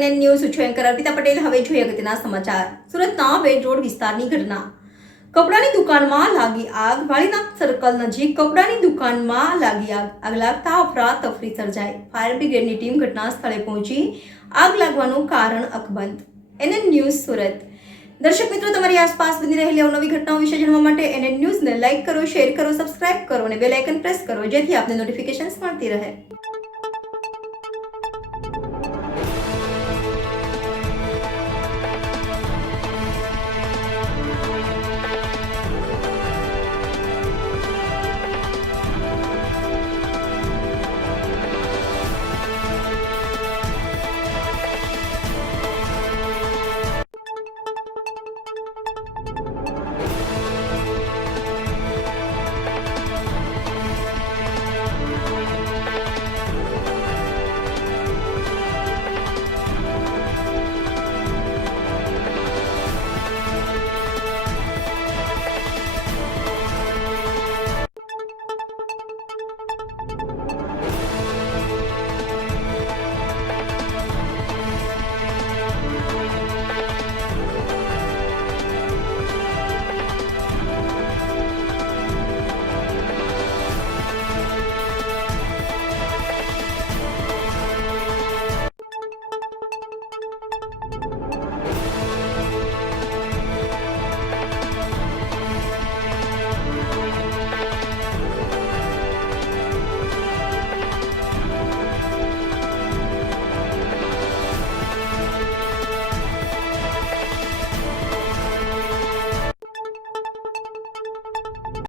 NN news છું anchor Arpita Patel. હવે જોઈએ અગત્યના સમાચાર। સુરતના વેડ રોડ વિસ્તારની ઘટના। કપડાની દુકાનમાં લાગી આગ। વાળીનાથ સર્કલ નજીક કપડાની દુકાનમાં લાગી આગ લાગતા અફરાતફરી સર્જાઈ। ફાયર બ્રિગેડની ટીમ ઘટના સ્થળે પહોંચી આગ લાગવાનું કારણ અકબંધ। NN news Surat. દર્શક મિત્રો, તમારી આસપાસ બની રહેલી અવનવી ઘટનાઓ વિશે જાણવા માટે એનએન ન્યૂઝને લાઇક કરો, શેર કરો, સબસ્ક્રાઇબ કરો અને બેલ આઇકન પ્રેસ કરો, જેથી આપને નોટિફિકેશન્સ મળતી રહે।